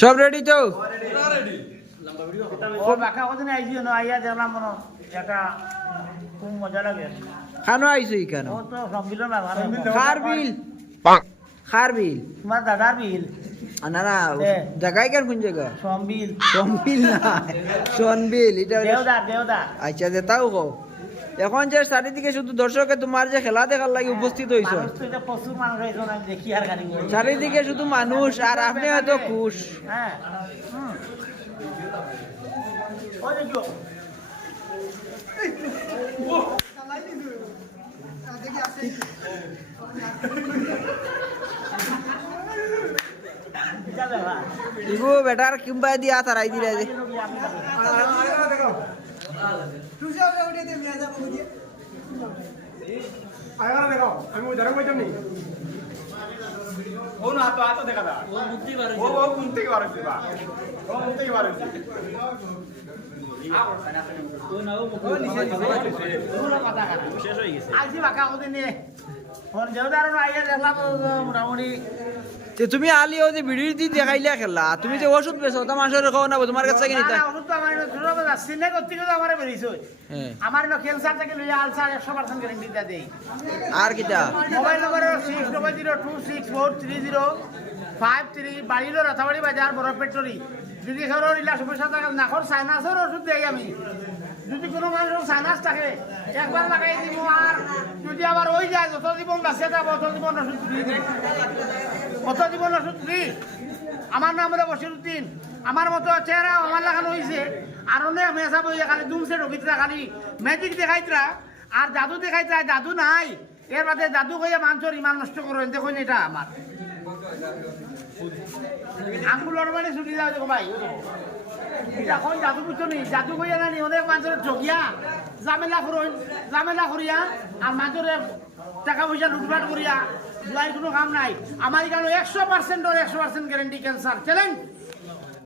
সব রেডি তো? ও বাকা ওদিন আইছিও না আইয়া দেখলাম একটা খুব মজা লাগে। খানো আইছো কেন ও তো সম্মিলন না ভালো। খার বিল। খার বিল। তোমার দাদার বিল। না না। জায়গায় কেন কোন জায়গা? সম্বিল সনবিল না। সনবিল এটা দেওদার দেওদার। আচ্ছা যে তাও কও। এখন যে চারিদিকে শুধু দর্শকে তোমার যে খেলা দেখার লাগে উপস্থিত মানুষ হয়েছে আমি দেখি আর গাড়ি করে। চারিদিকে শুধু মানুষ আর আপনি হয়তো খুশ হ্যাঁ। ইগো বেটার কিংবা দিয়া তারাই দিলে যে। আগারা দেখাও আমি ওই ধারে বইতাম নি ও না দেখা দা ও মুক্তি বার ও ও মুক্তি বার বা আইসি বাঁকা ওদিন নিয়ে তুমি আলি ও যে ভিডিও দি দেখাইলা খেলা তুমি যে ওষুধ পেছো ওটা মানুষের খাও না তোমার কাছে কি না, ওষুধ তো আমার ছোট কথা সিনে করতে গেলে আমার বেরিয়েছে আমার এনে ক্যান্সার থেকে লইয়া আলসার একশো পার্সেন্ট গ্যারেন্টিটা দেই। আর কিটা? মোবাইল নম্বর বাড়িল বাজার বড় পেট্রোলি যদি সমস্যা থাকে নাকর সাইনাসের ওষুধ দেই আমি। যদি কোনো মানুষের সাইনাস থাকে, একবার লাগাই দিব আর যদি আবার ওই যায় যত জীবন বাঁচে থাকব অত জীবন ওষুধ কত জীবন ওষুধ ফ্রি আমার নাম হলো বসিরুদ্দিন আমার মতো চেহারা আমার লাগানো হয়েছে। আর অনেক মেসা বইয়া খালি দুমছে রোগীতরা খালি ম্যাজিক দেখাইতরা। আর জাদু দেখাইতরা। জাদু নাই। এর বাদে জাদু কইয়া মানুষের ইমান নষ্ট করেন দেখুন এটা আমার। আঙ্গুলের মানে ছুটি যাও দেখো ভাই এখন জাদু নি? জাদু কইয়া নানি অনেক মানুষের ঠকিয়া জামেলা করুন জামেলা করিয়া আর মানুষের টাকা পয়সা লুটপাট করিয়া জুলাই কোনো কাম নাই। আমার এখানে একশো পার্সেন্ট একশো পার্সেন্ট গ্যারেন্টি ক্যান্সার চ্যালেঞ্জ